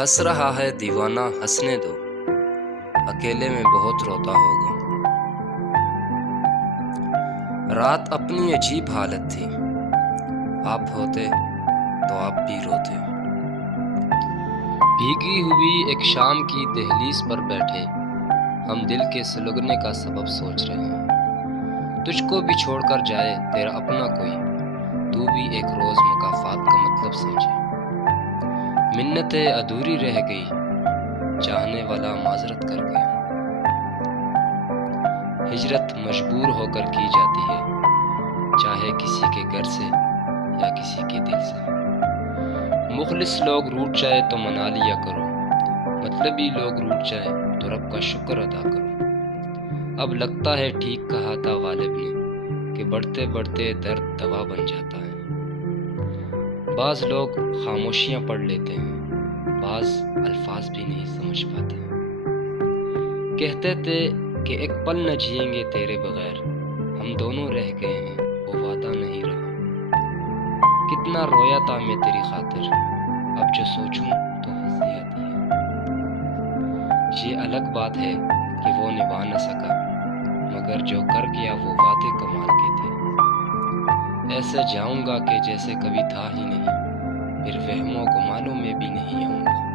ہنس رہا ہے دیوانہ ہنسنے دو، اکیلے میں بہت روتا ہوگا۔ رات اپنی عجیب حالت تھی، آپ ہوتے تو آپ بھی روتے۔ بھیگی ہوئی ایک شام کی دہلیز پر بیٹھے ہم دل کے سلگنے کا سبب سوچ رہے ہیں۔ تجھ کو بھی چھوڑ کر جائے تیرا اپنا کوئی، تو بھی ایک روز مکافات کا مطلب سمجھے۔ منتیں ادھوری رہ گئی، چاہنے والا معذرت کر گیا۔ ہجرت مجبور ہو کر کی جاتی ہے، چاہے کسی کے گھر سے یا کسی کے دل سے۔ مخلص لوگ روٹھ جائے تو منا لیا کرو، مطلبی لوگ روٹھ جائے تو رب کا شکر ادا کرو۔ اب لگتا ہے ٹھیک کہا تھا غالب نے کہ بڑھتے بڑھتے درد دوا بن جاتا ہے۔ بعض لوگ خاموشیاں پڑھ لیتے ہیں، بعض الفاظ بھی نہیں سمجھ پاتے۔ کہتے تھے کہ ایک پل نہ جئیں گے تیرے بغیر، ہم دونوں رہ گئے ہیں وہ وعدہ نہیں رہا۔ کتنا رویا تھا میں تیری خاطر، اب جو سوچوں تو ہنسی آتی ہے۔ یہ الگ بات ہے کہ وہ نبھا نہ سکا، مگر جو کر گیا وہ وعدے کمال کے تھے۔ ایسے جاؤں گا کہ جیسے کبھی تھا ہی نہیں، پھر وہموں گمانوں میں بھی نہیں آؤں گا۔